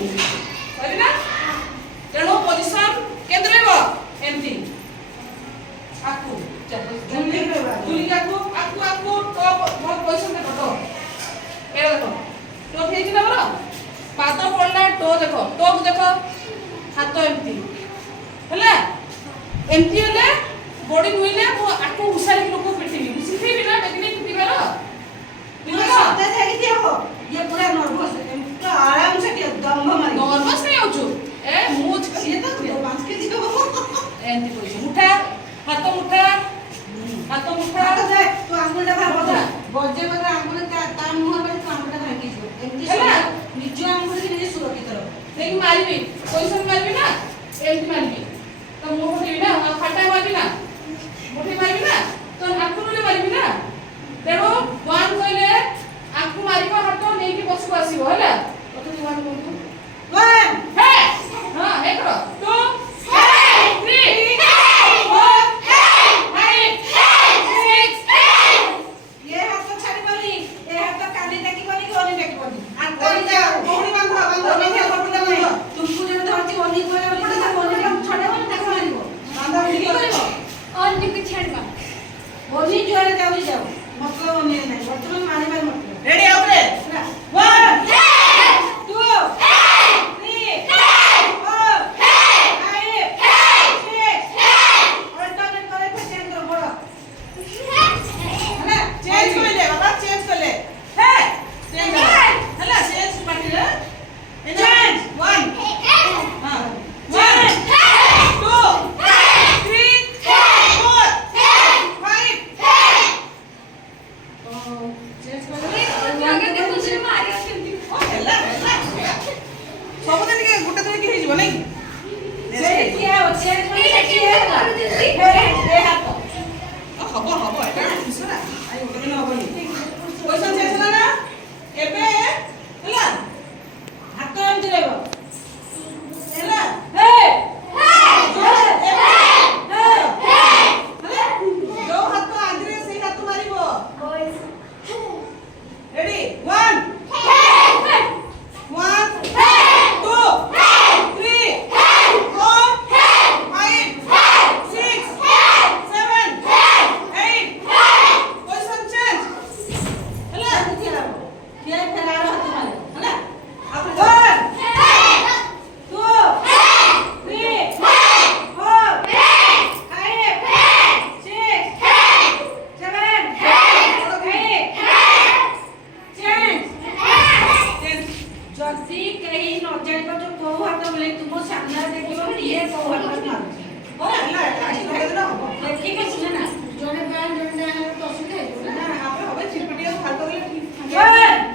ना तेणु पोजिशन केंद्र रहबो एमटी आकु झुली आकु आकु आकु तो बहुत पोजिशन देखो तो ए देखो तो ठीक ना बरो पाद पड़ला टो देखो हाथ एमटी हला एमटी हले बॉडी नुइले मो आकु उसारी लोक पिटिबी सिखेबी ना टेक्निक पिटिबार सत्ता जाई दियो ये पूरा नर्वस तो आराम से के दम मारी नर्वस नहीं होचु ए मुझ ये तो 5 केजी हो एंती पोजिशन उठा हाथ उठा हाथ दे तो आंगुलटा बाहर बता बजे बजे आंगुल ता मुंह में तो आंगुलटा भांगी जो एमती निज आंगुल के निज सुरक्षित रहो लेकिन मारबी पोजिशन मारबी ना एंती मारबी तो मुंह उठेबी ना फाटा मारबी ना मुठी मारबी ना तो आंखु नुले मारबी ना तेणु वन कहले आंखु मारिबो हाथ नै कि बसु आसीबो हला तो तू वन बोलू वन हे हां हे करो टू हे 3 4 5 6 ये हाथ छाड़ी बनी ये हाथ काली टाकी बनी ओनी टाकी बनी आ कोई जाओ कोनी बांधो तुमको जब धरती ओनी कोई पड़े था ओनी छोड़े बनी टाकी मारिबो बांधा वीडियो करबो ओनी को छाड़बा ओनी जोरे जाओ मतलब ओनी नहीं वर्तमान मारिबार मतलब रेडी आउरे 1 2 3 4 5 6 अल्टरनेट करे थे चेंज कर बड़ा है चेंज करले बाबा चेंज करले हे चेंज हला चेंज पाटिले चेंज 1 हां 1 2 3 4 5 चेंज करले आगे देखो से मारिया केमती हेला सब दिन के गुटे दिन के हे जीव नै से किया हो चेंज ये किया ए हाथ हबो एटा खुसरा आई गुटे दिन हबनी क्वेश्चन चेंज होला ना एबे हला हाथ एमती रहबो हला जो हाथ आगरे से हाथ मारिबो रेडी 1 1 2 3 4 5 6 7 8 क्वेश्चन चेंज हला किया फेरा हाथ मारे हला आप 1 2 3 4 5 6 7 8 चेंज जल्दी कहीं न जाई पर जो को हाथ बोले तुम सामने देखियो ये को हाथ मार और हला आजी गुटे दिन हबो देखि के सुने ना जोने गान जोने तो सुने ना आप हबे चिरपटिया फाल करले ठीक 1